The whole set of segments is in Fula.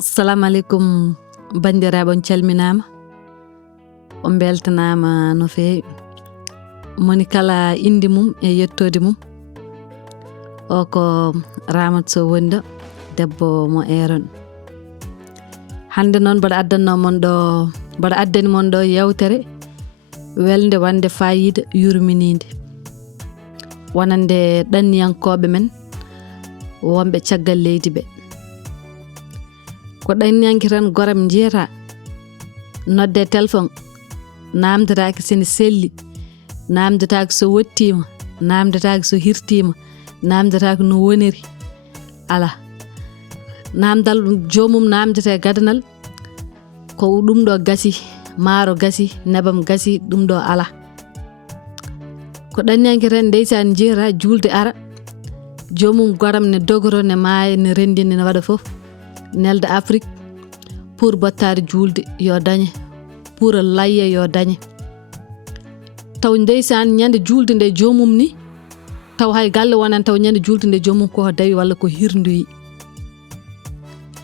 Assalamu alaikum bandiraɓe, on calminama, on beltanama no feewi. Moni kala indi mum e yettode mum. O ko Ramat Sow woni ɗo, debbo mo Eron. Hande noon mbaɗa addani mon ɗo yewtere welde wande fayida yurminide wonande ɗanniyankoɓe men wonɓe caggal leydi ɓe. Ko ɗanniyanke tan goram jiyata nodde téléphone namdetake sene selli, namdetake so wottima, namdetake so hirtima, namdetake no woniri. Ala namdal jomum namdete gadanal ko ɗum ɗo gasi, maaro gasi, nebam gasi, ɗum ɗo ala. Ko ɗanniyanke tan ndeysan jiyata julde ara jomum goram ne dogoro ne maaya ne rendini ne waɗa fof nelde Afrique pour bottare julde yo dañe, pour layya yo dañe. Taw ndeysan ñande julde nde jomum ni taw hay galle wonan taw ñande julde nde jomum ko dawi walla ko hirnduyi.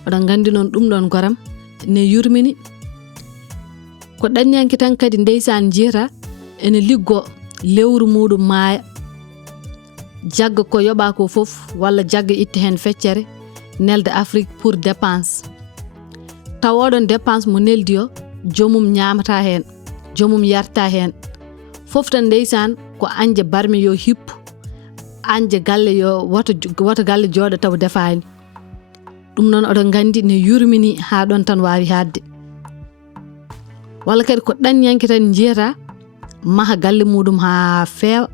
Oɗon gandi noon ɗum ɗon goram ne yurmini. Ko ɗanniyanke tan kadi ndeysan jiyata ene liggo lewru muɗum maaya jagga ko yoɓa ko fof walla jagga itta hen feccere nelde Afrique pour dépense. Taw oɗon dépense mo neldi o jomum ñamata hen, jomum yarta hen. Fof tan ndeysan ko anje barmi yo hippu, anje galle yo woto galle jooɗo taw defani. Ɗum noon oɗon gandi ne yurmini ha ɗon tan wawi hadde. Walla kadi ko ɗanniyanke tan jiyata maha galle muɗum ha feewa.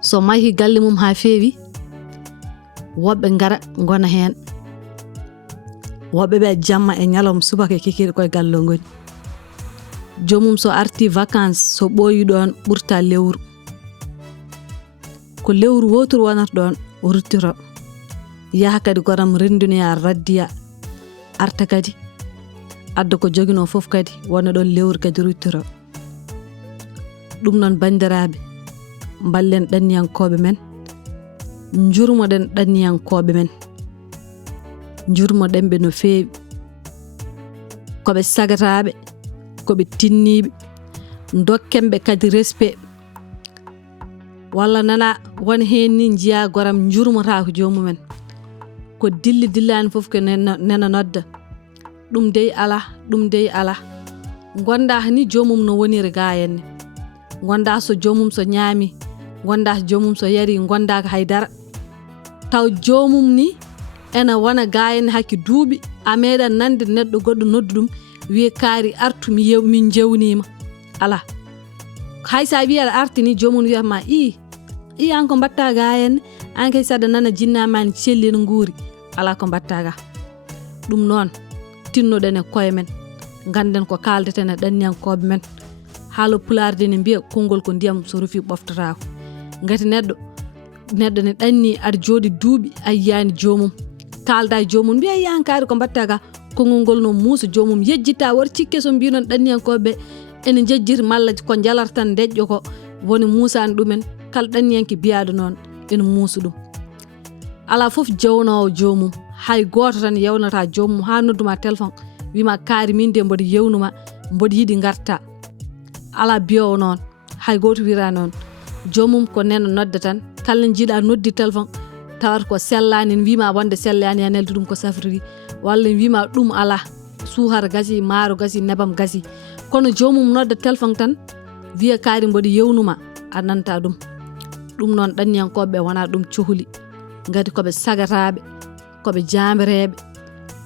So mahi galle mum ha feewi woɓɓe ngara gona hen, woɓɓe ɓe jamma e ñalom subaka kikiɗe koye galle o goni. Jomum so arti vacances so ɓooyi ɗon ɓurta lewru, ko lewru woturu wonata ɗon o ruttito yaha kadi goram rennduniya raddiya arta kadi adda ko jogino fof kadi wona ɗon lewru kadi ruttito. Ɗum noon bandiraɓe ballen ɗanniyankoɓe men, jurmoɗen ɗanniyankoɓe men, jurmoɗenɓe no feewi. Koɓe sagataɓe, koɓe tinniɓe, dokkenɓe kadi respect. Walla nana won hen ni jiya goram jurmotako jomumen ko dillani fof ko nena nodda ɗum dey ala, ɗum dey ala. Gonda ni jomum no woniri ga henne, gonda so jomum so ñaami, gonda so jomum so yari, gondaka haydara. Taw jomum ni ena wona ga henne hakki duuɓi a meɗan nande neɗɗo goɗɗo noddu ɗum wiye kaari artu min jewnima. Ala hay sa wi aɗa arti ni jomum wiyatma i an ko mbatta ga henne, an kay saɗa nana jinnamani celli no nguuri. Ala ko mbatta ga. Ɗum noon tinnoɗen e koye men, ganden ko kaldeten e ɗanniyankoɓe men. Haalo pularde ne mbiya konngol ko ndiyam so rufi ɓoftatako. Ngati neɗɗo ne ɗanni aɗa jooɗi duuɓi a yiyani jomum, kalda e jomum mbiya yi an kaari ko mbatta ga. Konngol ngol no muusa jomum yejjita wor cikke so mbi noon ɗanniyankoɓe ene jejjiti malla ko jalarta tan deƴƴo ko woni muusani ɗumen. Kala ɗanniyanke biyaɗo noon ene muusa ɗum. Ala fof jewnowo jomum, hay goto tan yewnata jomum ha nodduma téléphone wima kaari min de mboɗo yewnuma, mboɗo yiɗi garta. Ala biyowo noon, hay goto wira noon. Jomum ko nena nodda tan, kala jiiɗa noddi téléphone tawata ko sellani en wima wonde sellani yanelde ɗum ko safriri, walla en wima ɗum ala, suhara gasi, maaro gasi, nebam gasi. Kono jomum nodda téléphone tan wiya kaari mboɗo yewnuma a nanta ɗum. Ɗum noon ɗanniyankoɓe wona ɗum cohli, ngati koɓe sagataɓe, koɓe jaambareeɓe.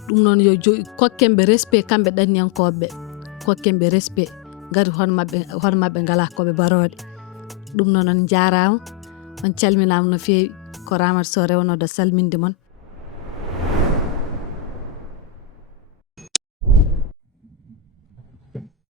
Ɗum noon yo kokkenɓe respect kamɓe ɗanniyankoɓe, kokkenɓe respect, ngati hono mabɓe ngala koɓe baroɗe. Ɗum noon on jarama, on calminama no feewi. Ko Ramat Sow rewnoɗo salminde mon.